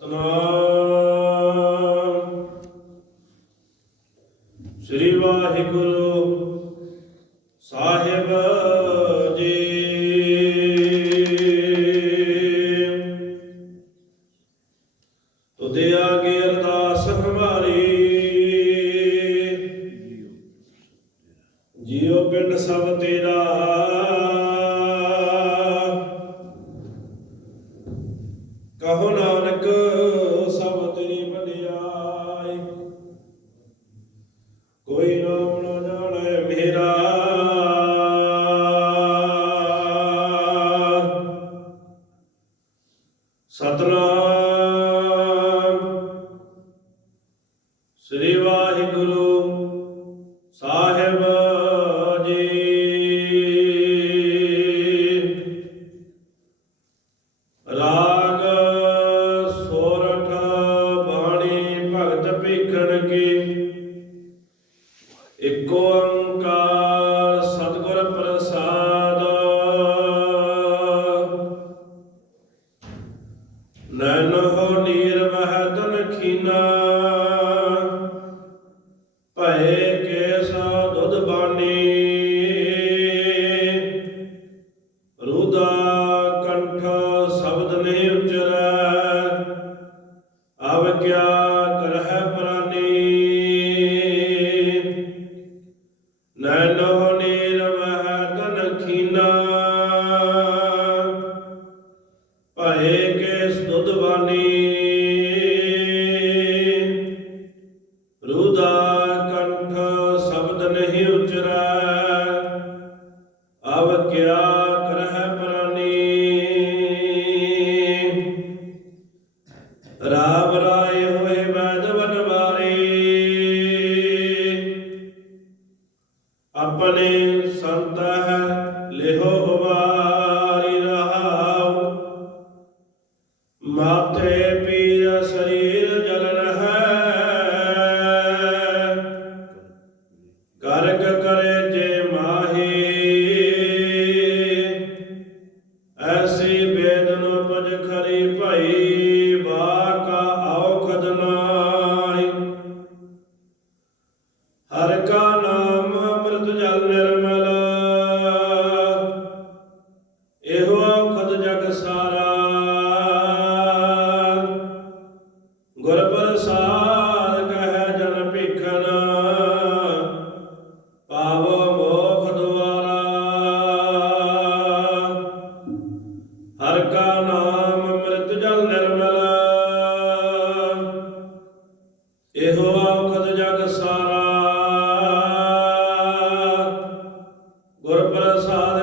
ਸਤਨਾਮ। ਸ੍ਰੀ ਵਾਹਿਗੁਰੂ ਸਾਹਿਬ ਜੀ। ਤੁਦੇ ਆਗੇ ਅਰਦਾਸ ਹਮਾਰੀ ਜੀਉ ਪਿੰਡ ਸਭ ਤੇਰਾ। ਨਾਨਕ ਸਭ ਤੇਰੀ ਵਡਿਆਈ ਕੋਈ ਨਾਮ ਨਾ ਜਾਣੈ ਮੇਰਾ। ਸਤਨਾਮ। ਸ੍ਰੀ ਵਾਹਿਗੁਰੂ ਸਾਹਿਬ ਨਹੀਂ ਉਚਰੈ ਅਬ ਕਿਆ ਕਰਹਿ ਪ੍ਰਾਨੀ? ਨੈਨੋ ਨੀਰ ਤਨ ਖੀਨਾ। ਭਏ ਕੇਸ ਦੁਧ ਰੁਦਾ ਕੰਠ ਸ਼ਬਦ ਨਹੀਂ ਉਚਰੈ। ਅਬ ਆਪਣੇ ਸੰਤ ਹੈ, ਲਿਹੋ ਉਬਾਰੀ ਰਹਾਉ। ਮਾਥੇ ਪੀਰ ਸਰੀਰ ਜਲਨ ਹੈ। ਕਰਕ ਕਰੇ ਜੇ ਮਾਹੀ। ਐਸੀ ਬੇਦਨ ਪਜ ਖਰੀ ਭਈ। ਸਾਧ ਪ੍ਰਸਾਦ ਕਹਿ ਜਨ ਭੀਖਨ ਪਾਵੋ ਮੋਖ ਦੁਆਰਾ। ਹਰ ਕਾ ਨਾਮ ਅੰਮ੍ਰਿਤ ਜਲ ਨਿਰਮਲ, ਇਹੋ ਔਖਦ ਜਗ ਸਾਰਾ। ਗੁਰ ਪ੍ਰਸਾਦ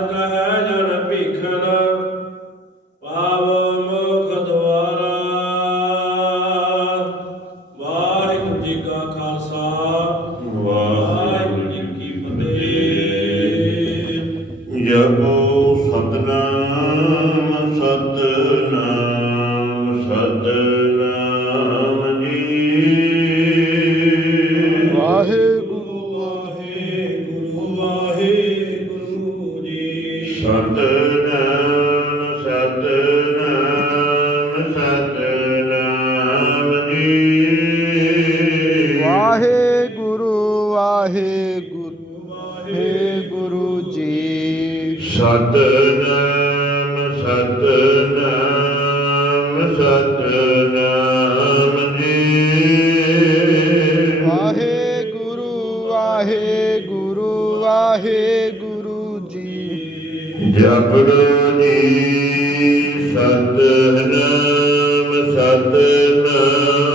ਸਤਨਾਮ ਸਤਨਾਮ ਸਤਨਾਮ ਜੀ। ਵਾਹਿਗੁਰੂ ਵਾਹਿਗੁਰੂ ਵਾਹਿਗੁਰੂ ਜੀ। ਜਪਰੋ ਜੀ ਸਤਨਾਮ ਸਤਨਾਮ।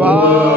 ਵਾਹਿਗੁਰੂ ਵਾਹਿਗੁਰੂ ਵਾਹਿਗੁਰੂ